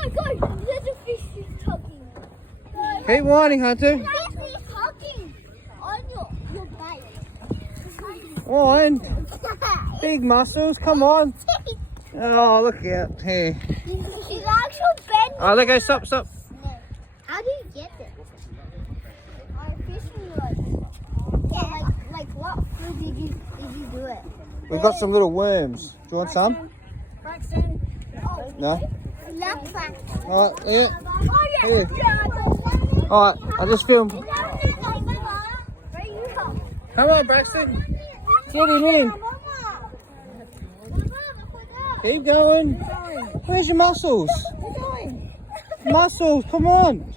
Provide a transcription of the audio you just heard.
Guys, there's a fish who's tugging. Keep whining, Hunter. He's tugging on your bike. Whine. Big muscles, come on. Oh, look out. Here. He's actually bending. Oh, let go, stop. How do you get it? Our fishing rod. Yeah, like what food did you do it? We've got some little worms. Do you want some? Braxton. No? Love Braxton. Alright, here. Oh, yeah. Here. Alright, I just filmed. Come on, Braxton. Get him in. Keep going. Where's your muscles? Muscles, come on.